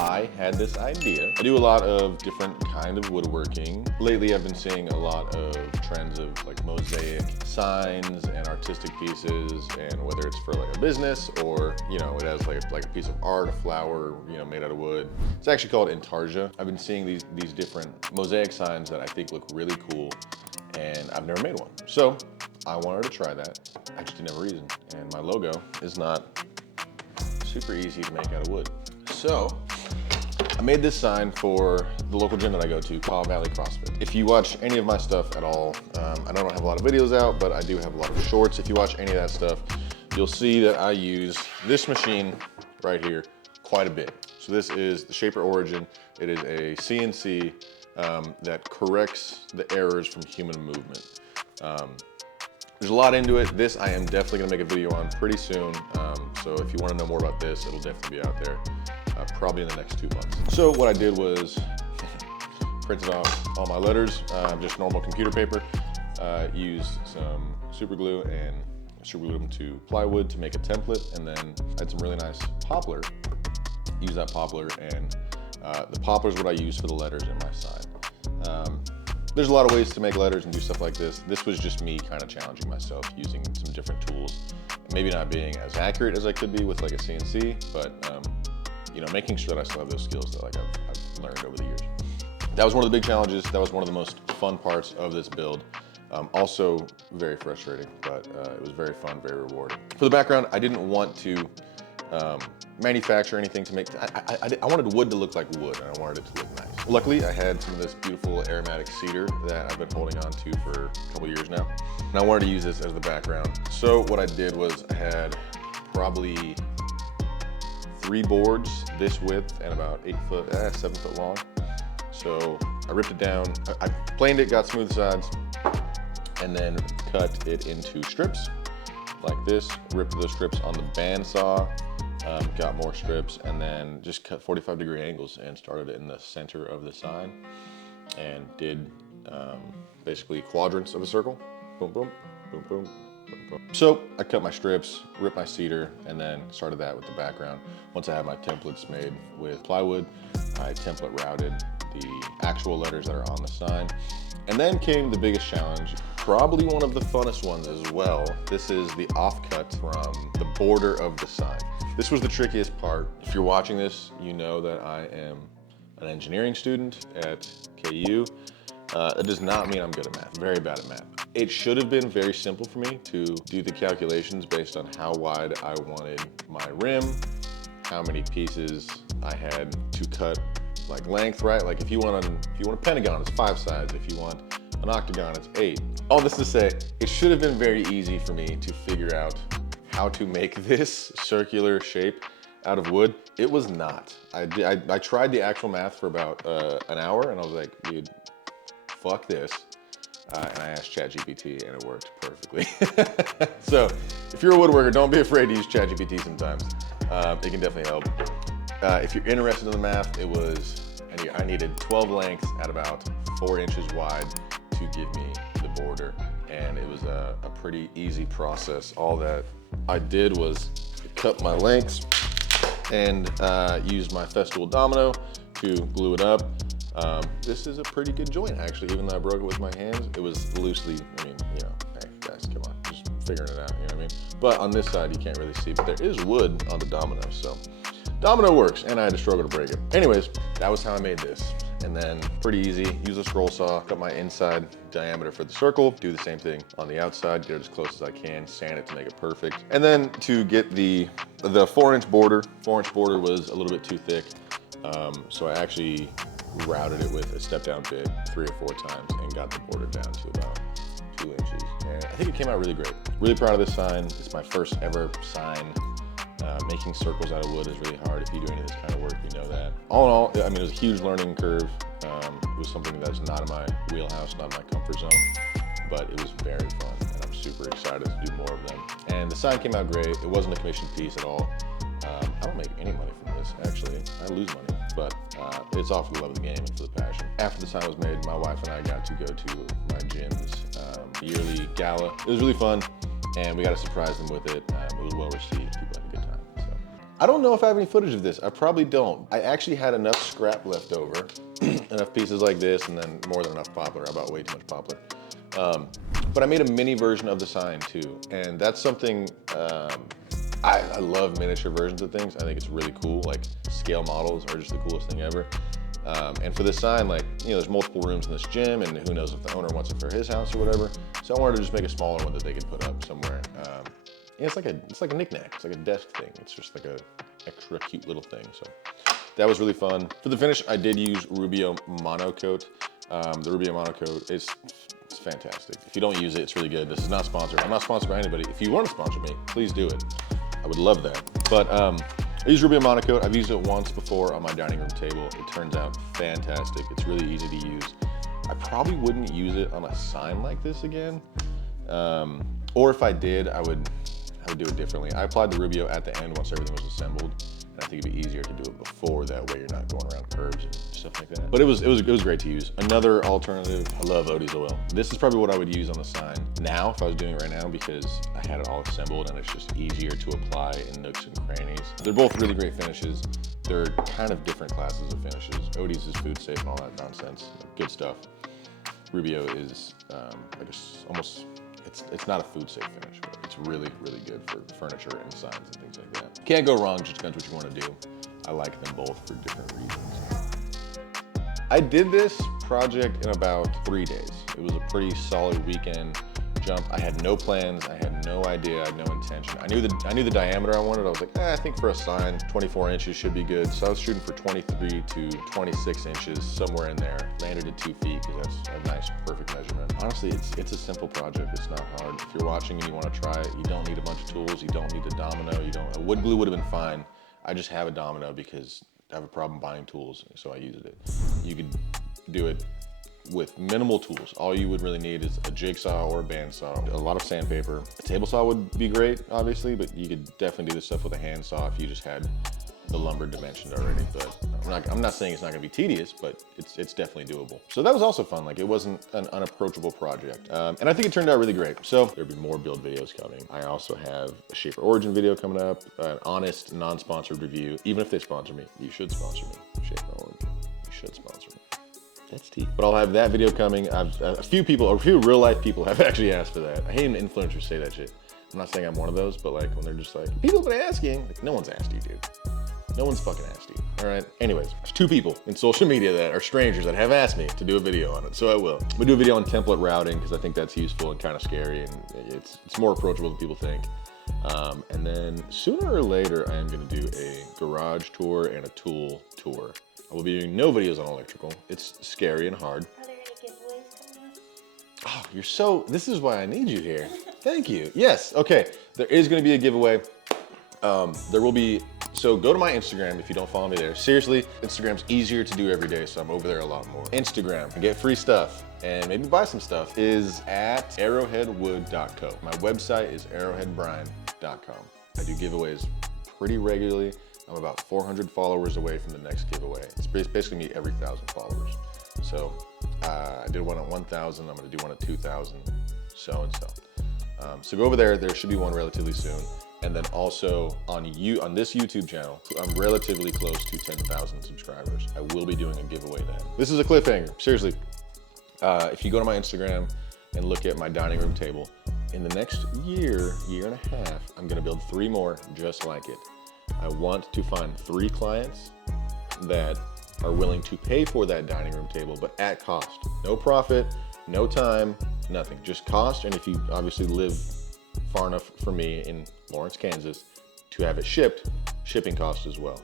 I had this idea. I do a lot of different kind of woodworking. Lately, I've been seeing a lot of trends of like mosaic signs and artistic pieces, and whether it's for like a business or, you know, it has like a piece of art, a flower, you know, made out of wood. It's actually called intarsia. I've been seeing these different mosaic signs that I think look really cool, and I've never made one. So I wanted to try that. I just didn't have a reason. And my logo is not super easy to make out of wood. So I made this sign for the local gym that I go to, Kaw Valley CrossFit. If you watch any of my stuff at all, I don't have a lot of videos out, but I do have a lot of shorts. If you watch any of that stuff, you'll see that I use this machine right here quite a bit. So this is the Shaper Origin. It is a CNC that corrects the errors from human movement. There's a lot into it. This I am definitely gonna make a video on pretty soon. So if you wanna know more about this, it'll definitely be out there probably in the next 2 months. So what I did was printed off all my letters, just normal computer paper, used some super glue and super glued them to plywood to make a template, and then I had some really nice poplar. Use that poplar, and the poplar is what I use for the letters in my sign. There's a lot of ways to make letters and do stuff like this. This was just me kind of challenging myself using some different tools. Maybe not being as accurate as I could be with like a CNC, but you know, making sure that I still have those skills that like I've learned over the years. That was one of the big challenges. That was one of the most fun parts of this build. Also very frustrating, but it was very fun, very rewarding. For the background, I didn't want to manufacture anything to make, I wanted wood to look like wood, and I wanted it to look nice. Luckily, I had some of this beautiful aromatic cedar that I've been holding on to for a couple years now, and I wanted to use this as the background. So what I did was I had probably 3 boards this width and about 7 foot long. So I ripped it down, I planed it, got smooth sides, and then cut it into strips like this, ripped those strips on the bandsaw, got more strips, and then just cut 45-degree angles and started it in the center of the sign and did basically quadrants of a circle. Boom, boom, boom, boom, boom, boom. So I cut my strips, ripped my cedar, and then started that with the background. Once I had my templates made with plywood, I template routed the actual letters that are on the sign. And then came the biggest challenge, probably one of the funnest ones as well. This is the offcut from the border of the sign. This was the trickiest part. If you're watching this, you know that I am an engineering student at KU. It does not mean I'm good at math, very bad at math. It should have been very simple for me to do the calculations based on how wide I wanted my rim, how many pieces I had to cut, like length, right? Like if you want a pentagon, it's 5 sides. If you want an octagon, it's 8. All this to say, it should have been very easy for me to figure out how to make this circular shape out of wood. It was not. I tried the actual math for about an hour, and I was like, dude, fuck this. And I asked ChatGPT, and it worked perfectly. So if you're a woodworker, don't be afraid to use ChatGPT sometimes. It can definitely help. If you're interested in the math, it was, I needed 12 lengths at about 4 inches wide to give me the border. And it was a pretty easy process. All that I did was cut my lengths and used my Festool domino to glue it up. This is a pretty good joint, actually, even though I broke it with my hands. It was loosely, I mean, you know, hey guys, come on, just figuring it out, you know what I mean? But on this side, you can't really see, but there is wood on the domino, so domino works, and I had to struggle to break it. Anyways, that was how I made this. And then pretty easy, use a scroll saw, cut my inside diameter for the circle, do the same thing on the outside, get it as close as I can, sand it to make it perfect. And then to get the 4-inch border, 4-inch border was a little bit too thick. So I actually routed it with a step down bit 3 or 4 times and got the border down to about 2 inches. And I think it came out really great. Really proud of this sign. It's my first ever sign. Making circles out of wood is really hard. If you do any of this kind of work, you know that. All in all, I mean, it was a huge learning curve. It was something that's not in my wheelhouse, not in my comfort zone, but it was very fun, and I'm super excited to do more of them. And the sign came out great. It wasn't a commissioned piece at all. I don't make any money from this, actually. I lose money, but it's all for the love of the game and for the passion. After the sign was made, my wife and I got to go to my gym's yearly gala. It was really fun, and we got to surprise them with it. It was well received. People had a good time. So I don't know if I have any footage of this. I probably don't. I actually had enough scrap left over, enough pieces like this, and then more than enough poplar. I bought way too much poplar. But I made a mini version of the sign too. And that's something, I love miniature versions of things. I think it's really cool. Like scale models are just the coolest thing ever. And for this sign, like, you know, there's multiple rooms in this gym, and who knows if the owner wants it for his house or whatever. So I wanted to just make a smaller one that they could put up somewhere. Yeah, it's like a knickknack. It's like a desk thing. It's just like a extra cute little thing. So that was really fun. For the finish, I did use Rubio Monocoat. The Rubio Monocoat is fantastic. If you don't use it, it's really good. This is not sponsored. I'm not sponsored by anybody. If you want to sponsor me, please do it. I would love that. But I use Rubio Monocoat. I've used it once before on my dining room table. It turns out fantastic. It's really easy to use. I probably wouldn't use it on a sign like this again. Or if I did, I would do it differently. I applied the Rubio at the end once everything was assembled, and I think it'd be easier to do it before. That way you're not going around curves and stuff like that. But it was great to use. Another alternative, I love Odie's oil. This is probably what I would use on the sign now if I was doing it right now, because I had it all assembled and it's just easier to apply in nooks and crannies. They're both really great finishes. They're kind of different classes of finishes. Odie's is food safe and all that nonsense. Good stuff. Rubio is almost, it's not a food safe finish, but it's really, really good for furniture and signs and things like that. Can't go wrong, just depends what you want to do. I like them both for different reasons. I did this project in about 3 days. It was a pretty solid weekend jump. I had no plans, I had no idea, I had no intention. I knew the diameter I wanted. I was like, I think for a sign, 24 inches should be good. So I was shooting for 23 to 26 inches, somewhere in there. Landed at 2 feet, because that's a nice, perfect measurement. Honestly, it's a simple project. It's not hard. If you're watching and you want to try it, you don't need a bunch of tools. You don't need a domino. A wood glue would have been fine. I just have a domino because I have a problem buying tools, so I used it. You could do it with minimal tools. All you would really need is a jigsaw or a bandsaw, a lot of sandpaper. A table saw would be great, obviously, but you could definitely do this stuff with a handsaw if you just had the lumber dimensioned already. But I'm not saying it's not gonna be tedious, but it's definitely doable. So that was also fun. Like, it wasn't an unapproachable project. And I think it turned out really great. So there'll be more build videos coming. I also have a Shaper Origin video coming up, an honest, non-sponsored review. Even if they sponsor me, you should sponsor me. Shaper Origin, you should sponsor me. That's tea. But I'll have that video coming. A few real life people have actually asked for that. I hate when influencers say that shit. I'm not saying I'm one of those, but like when they're just like, people have been asking, like, no one's asked you, dude. No one's fucking asked you, all right? Anyways, there's 2 people in social media that are strangers that have asked me to do a video on it, so I will. I'm gonna do a video on template routing because I think that's useful and kind of scary, and it's more approachable than people think. And then sooner or later, I am gonna do a garage tour and a tool tour. I will be doing no videos on electrical. It's scary and hard. Are there any giveaways coming up? Oh, this is why I need you here. Thank you. Yes, okay. There is gonna be a giveaway. There will be, so go to my Instagram if you don't follow me there. Seriously, Instagram's easier to do every day, so I'm over there a lot more. Instagram, get free stuff and maybe buy some stuff, is at arrowheadwood.co. My website is arrowheadbrine.com. I do giveaways pretty regularly. I'm about 400 followers away from the next giveaway. It's basically me every 1,000 followers. So I did one at 1,000. I'm gonna do one at 2,000, so and so. So go over there. There should be one relatively soon. And then also on this YouTube channel, I'm relatively close to 10,000 subscribers. I will be doing a giveaway then. This is a cliffhanger, seriously. If you go to my Instagram and look at my dining room table, in the next year and a half, I'm gonna build 3 more just like it. I want to find 3 clients that are willing to pay for that dining room table, but at cost. No profit, no time, nothing, just cost. And if you obviously live far enough for me in Lawrence, Kansas, to have it shipped, shipping costs as well.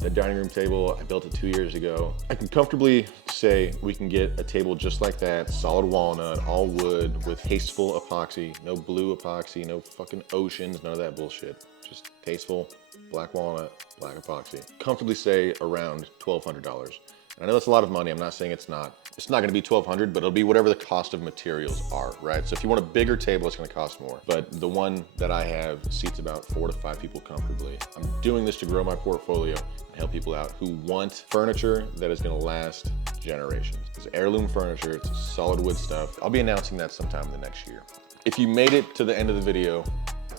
The dining room table, I built it 2 years ago. I can comfortably say we can get a table just like that, solid walnut, all wood, with tasteful epoxy, no blue epoxy, no fucking oceans, none of that bullshit. Just tasteful, black walnut, black epoxy. Comfortably say around $1,200. And I know that's a lot of money, I'm not saying it's not. It's not gonna be $1,200, but it'll be whatever the cost of materials are, right? So if you want a bigger table, it's gonna cost more. But the one that I have seats about 4 to 5 people comfortably. I'm doing this to grow my portfolio and help people out who want furniture that is gonna last generations. It's heirloom furniture, it's solid wood stuff. I'll be announcing that sometime in the next year. If you made it to the end of the video,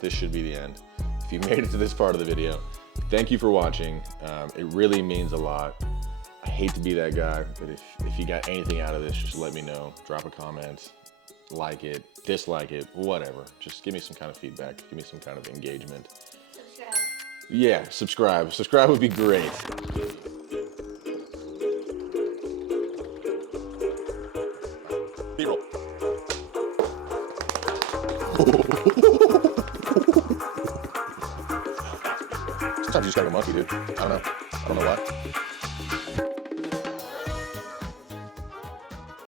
this should be the end. If you made it to this part of the video, thank you for watching. It really means a lot. I hate to be that guy, but if you got anything out of this, just let me know. Drop a comment, like it, dislike it, whatever. Just give me some kind of feedback. Give me some kind of engagement. Subscribe. Yeah, subscribe. Subscribe would be great. B-roll. Sometimes you just gotta go monkey, dude. I don't know why.